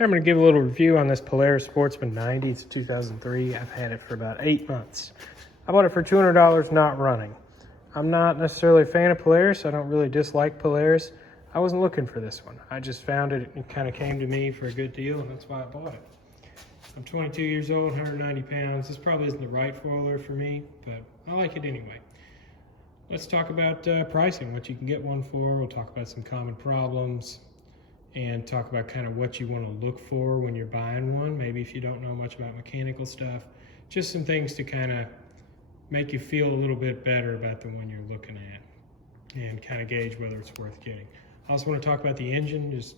I'm going to give a little review on this Polaris Sportsman 90. It's a 2003. I've had it for about 8 months. I bought it for $200 not running. I'm not necessarily a fan of Polaris. I don't really dislike Polaris. I wasn't looking for this one. I just found it. It kind of came to me for a good deal, and that's why I bought it. I'm 22 years old, 190 pounds. This probably isn't the right four-wheeler for me, but I like it anyway. Let's talk about pricing, what you can get one for. We'll talk about some common problems and talk about kind of what you want to look for when you're buying one. Maybe if you don't know much about mechanical stuff, just some things to kind of make you feel a little bit better about the one you're looking at and kind of gauge whether it's worth getting. I also want to talk about the engine, just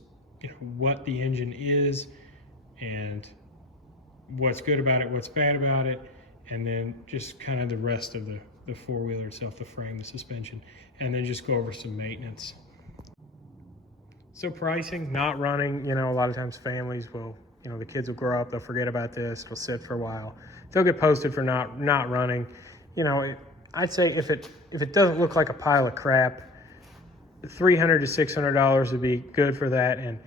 what the engine is and what's good about it, what's bad about it, and then just kind of the rest of the four-wheeler itself, the frame, the suspension, and then just go over some maintenance. So pricing, not running, a lot of times families will, the kids will grow up, they'll forget about this, it'll sit for a while. They'll get posted for not running. I'd say if it doesn't look like a pile of crap, $300 to $600 would be good for that. And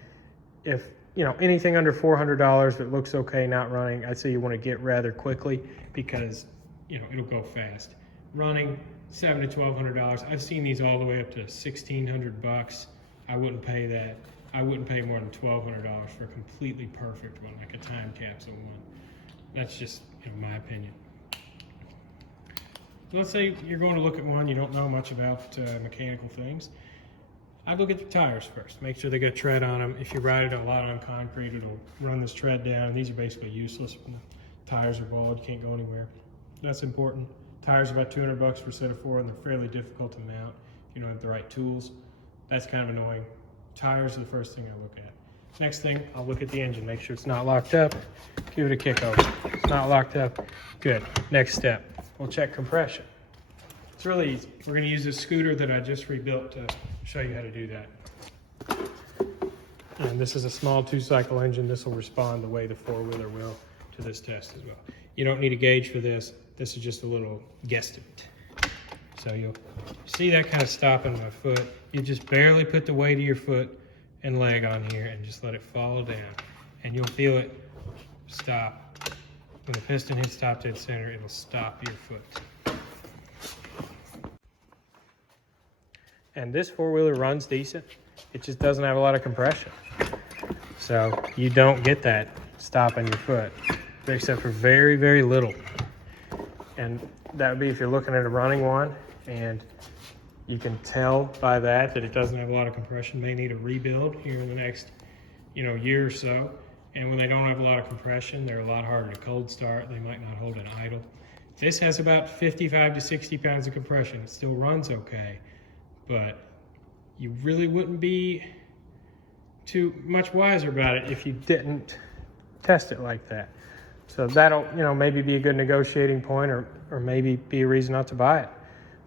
if, anything under $400 that looks okay not running, I'd say you want to get rather quickly because, it'll go fast. Running, $700 to $1,200. I've seen these all the way up to $1,600. I wouldn't pay that. I wouldn't pay more than $1,200 for a completely perfect one, like a time capsule one. That's just my opinion. Let's say you're going to look at one, you don't know much about mechanical things. I'd look at the tires first. Make sure they got tread on them. If you ride it a lot on concrete, it'll run this tread down. These are basically useless. The tires are bald, you can't go anywhere. That's important. Tires are about $200 for a set of 4, and they're fairly difficult to mount if you don't have the right tools. That's kind of annoying. Tires are the first thing I look at. Next thing, I'll look at the engine, make sure it's not locked up. Give it a kick over. It's not locked up. Good. Next step, we'll check compression. It's really easy. We're going to use this scooter that I just rebuilt to show you how to do that. And this is a small 2-cycle engine. This will respond the way the four-wheeler will to this test as well. You don't need a gauge for this. This is just a little guesstimate. So you'll see that kind of stopping my foot. You just barely put the weight of your foot and leg on here and just let it fall down. And you'll feel it stop. When the piston hits top dead center, it'll stop your foot. And this four-wheeler runs decent. It just doesn't have a lot of compression. So you don't get that stopping your foot, except for very, very little. And that would be if you're looking at a running one, and you can tell by that it doesn't have a lot of compression. May need a rebuild here in the next, year or so. And when they don't have a lot of compression, they're a lot harder to cold start. They might not hold an idle. This has about 55 to 60 pounds of compression. It still runs okay, but you really wouldn't be too much wiser about it if you didn't test it like that. So that'll, maybe be a good negotiating point or maybe be a reason not to buy it.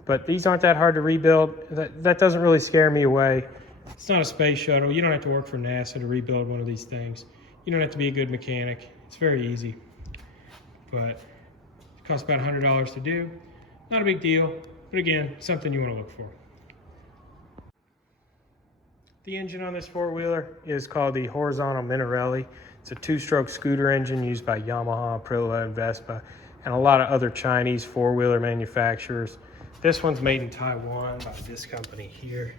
But these aren't that hard to rebuild. That doesn't really scare me away. It's not a space shuttle. You don't have to work for NASA to rebuild one of these things. You don't have to be a good mechanic. It's very easy. But it costs about $100 to do. Not a big deal, but again, something you want to look for. The engine on this four-wheeler is called the horizontal Minarelli. It's a 2-stroke scooter engine used by Yamaha, Aprilia, and Vespa, and a lot of other Chinese four-wheeler manufacturers. This one's made in Taiwan by this company here.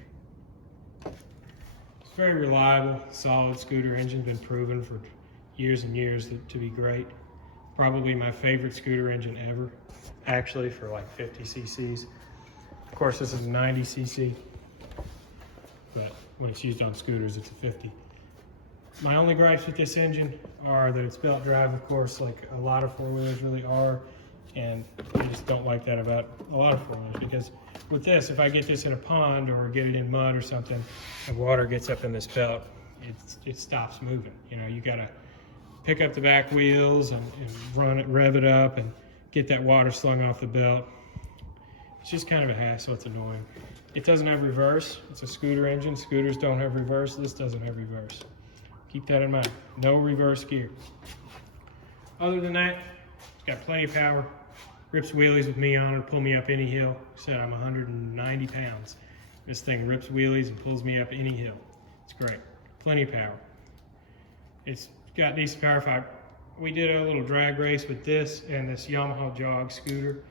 It's very reliable, solid scooter engine, been proven for years and years to be great. Probably my favorite scooter engine ever, actually, for like 50 cc's. Of course, this is a 90 cc, but when it's used on scooters, it's a 50. My only gripes with this engine are that it's belt drive, of course, like a lot of four-wheelers really are. And I just don't like that about a lot of four-wheelers, because with this, if I get this in a pond or get it in mud or something, and water gets up in this belt, it stops moving. You gotta pick up the back wheels and rev it up and get that water slung off the belt. It's just kind of a hassle, it's annoying. It doesn't have reverse, it's a scooter engine. Scooters don't have reverse, this doesn't have reverse. Keep that in mind, no reverse gear. Other than that, it's got plenty of power. Rips wheelies with me on it, pull me up any hill. Like I said, I'm 190 pounds. This thing rips wheelies and pulls me up any hill. It's great, plenty of power. It's got decent power. We did a little drag race with this and this Yamaha Jog scooter,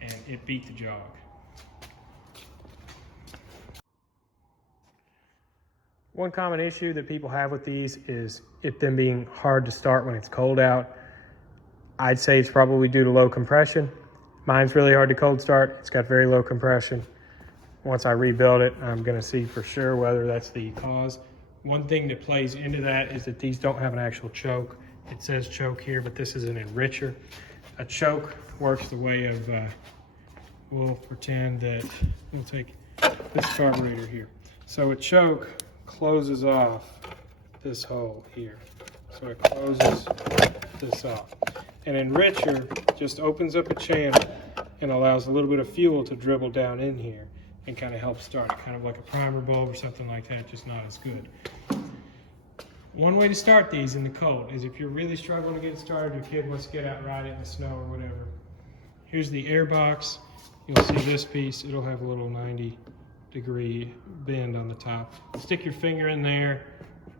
and it beat the Jog. One common issue that people have with these is them being hard to start when it's cold out. I'd say it's probably due to low compression. Mine's really hard to cold start. It's got very low compression. Once I rebuild it, I'm gonna see for sure whether that's the cause. One thing that plays into that is that these don't have an actual choke. It says choke here, but this is an enricher. A choke works the way of, we'll pretend that, we'll take this carburetor here. So a choke closes off this hole here. So it closes this off. An enricher just opens up a channel and allows a little bit of fuel to dribble down in here and kind of help start it, kind of like a primer bulb or something like that, just not as good. One way to start these in the cold is if you're really struggling to get it started, your kid wants to get out and ride it in the snow or whatever. Here's the air box. You'll see this piece, it'll have a little 90-degree bend on the top. Stick your finger in there,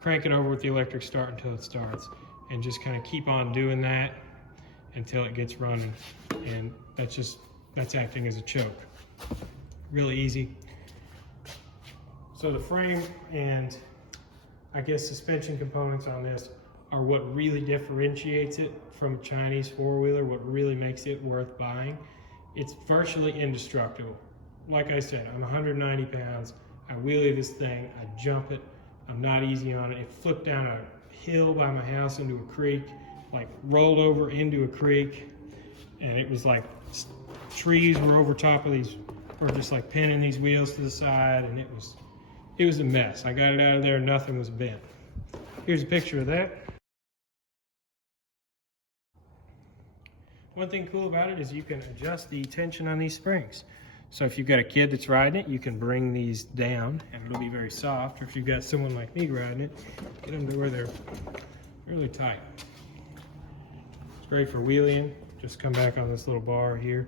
crank it over with the electric start until it starts, and just kind of keep on doing that until it gets running. And that's acting as a choke. Really easy. So the frame and I guess suspension components on this are what really differentiates it from a Chinese four-wheeler, what really makes it worth buying. It's virtually indestructible. Like I said, I'm 190 pounds. I wheelie this thing, I jump it. I'm not easy on it. It flipped down a hill by my house into a creek, like rolled over into a creek, and it was like trees were over top of these, or just like pinning these wheels to the side, and it was a mess. I got it out of there, nothing was bent. Here's a picture of that. One thing cool about it is you can adjust the tension on these springs. So if you've got a kid that's riding it, you can bring these down and it'll be very soft. Or if you've got someone like me riding it, get them to where they're really tight. It's great for wheeling. Just come back on this little bar here.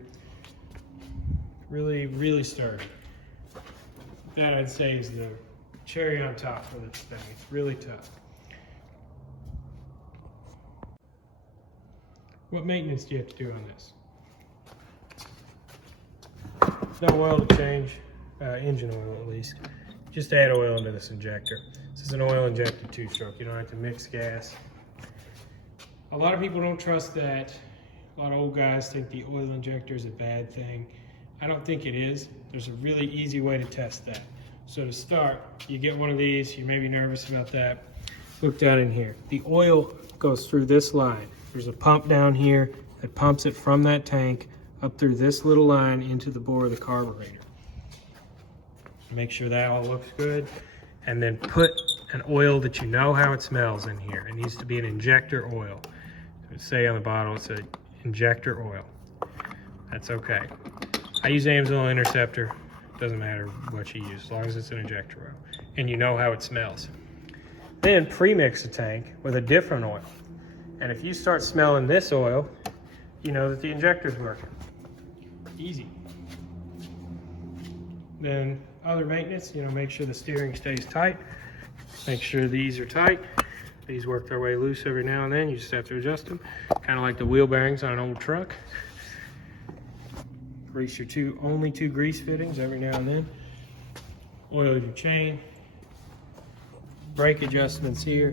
Really, really sturdy. That I'd say is the cherry on top of this thing. It's really tough. What maintenance do you have to do on this? No oil to change, engine oil at least. Just add oil into this injector. This is an oil injected two-stroke. You don't have to mix gas. A lot of people don't trust that. A lot of old guys think the oil injector is a bad thing. I don't think it is. There's a really easy way to test that. So to start, you get one of these. You may be nervous about that. Look down in here. The oil goes through this line. There's a pump down here that pumps it from that tank up through this little line into the bore of the carburetor. Make sure that all looks good. And then put an oil that you know how it smells in here. It needs to be an injector oil. Say on the bottle it's an injector oil. That's okay. I use Amsoil Interceptor. Doesn't matter what you use, as long as it's an injector oil. And you know how it smells. Then pre-mix a tank with a different oil. And if you start smelling this oil, you know that the injector's working. Easy. Then other maintenance, make sure the steering stays tight. Make sure these are tight. These work their way loose every now and then. You just have to adjust them. Kind of like the wheel bearings on an old truck. Grease your only two grease fittings every now and then. Oil your chain. Brake adjustments here.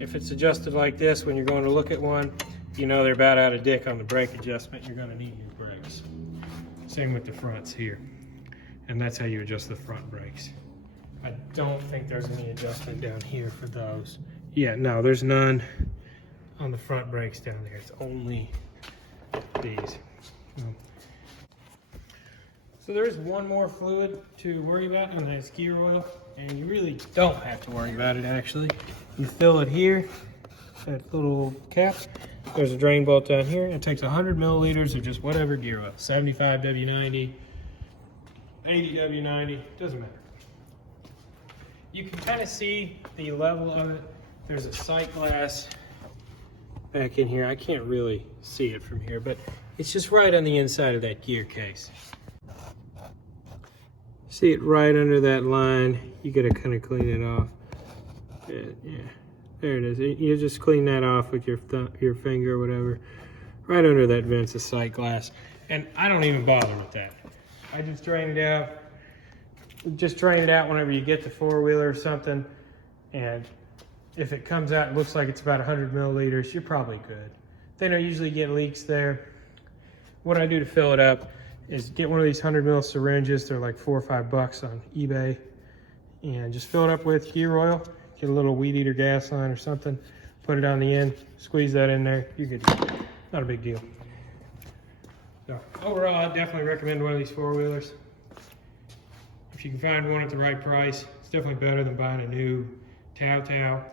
If it's adjusted like this when you're going to look at one, you know they're about out of dick on the brake adjustment. You're going to need new brakes. Same with the fronts here. And that's how you adjust the front brakes. I don't think there's any adjustment down here for those. Yeah, no, there's none on the front brakes down there. It's only these. So there's one more fluid to worry about, and that's gear oil. And you really don't have to worry about it, actually. You fill it here, that little cap. There's a drain bolt down here. It takes 100 milliliters of just whatever gear oil. 75 W90, 80 W90, doesn't matter. You can kind of see the level of it. There's a sight glass back in here. I can't really see it from here, but it's just right on the inside of that gear case. See it right under that line. You gotta kind of clean it off. Yeah, There it is. You just clean that off with your finger or whatever. Right under that vent's a sight glass. And I don't even bother with that. I just drain it out. Just drain it out whenever you get the four-wheeler or something. And if it comes out and looks like it's about 100 milliliters, you're probably good. They don't usually get leaks there. What I do to fill it up is get one of these 100 ml syringes. They're like $4 or $5 on eBay. And just fill it up with gear oil. Get a little weed eater gas line or something. Put it on the end. Squeeze that in there. You're good. Not a big deal. So overall, I definitely recommend one of these four-wheelers. If you can find one at the right price, it's definitely better than buying a new Tao.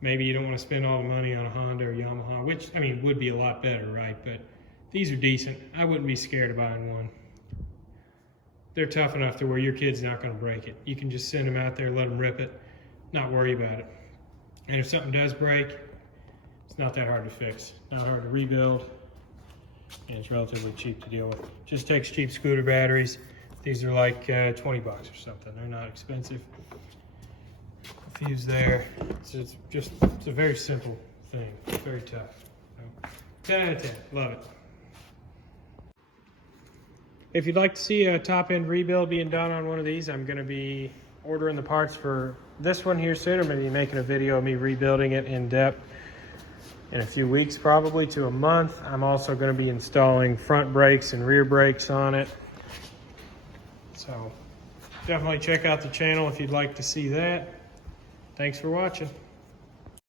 Maybe you don't want to spend all the money on a Honda or Yamaha, which, I mean, would be a lot better, right? But these are decent. I wouldn't be scared of buying one. They're tough enough to where your kid's not going to break it. You can just send them out there, let them rip it, not worry about it. And if something does break, it's not that hard to fix, not hard to rebuild, and it's relatively cheap to deal with. Just takes cheap scooter batteries. These are like 20 bucks or something. They're not expensive. Fuse there. It's a very simple thing. It's very tough. So, 10 out of 10. Love it. If you'd like to see a top-end rebuild being done on one of these, I'm going to be ordering the parts for this one here soon. I'm going to be making a video of me rebuilding it in depth in a few weeks, probably to a month. I'm also going to be installing front brakes and rear brakes on it. So definitely check out the channel if you'd like to see that. Thanks for watching.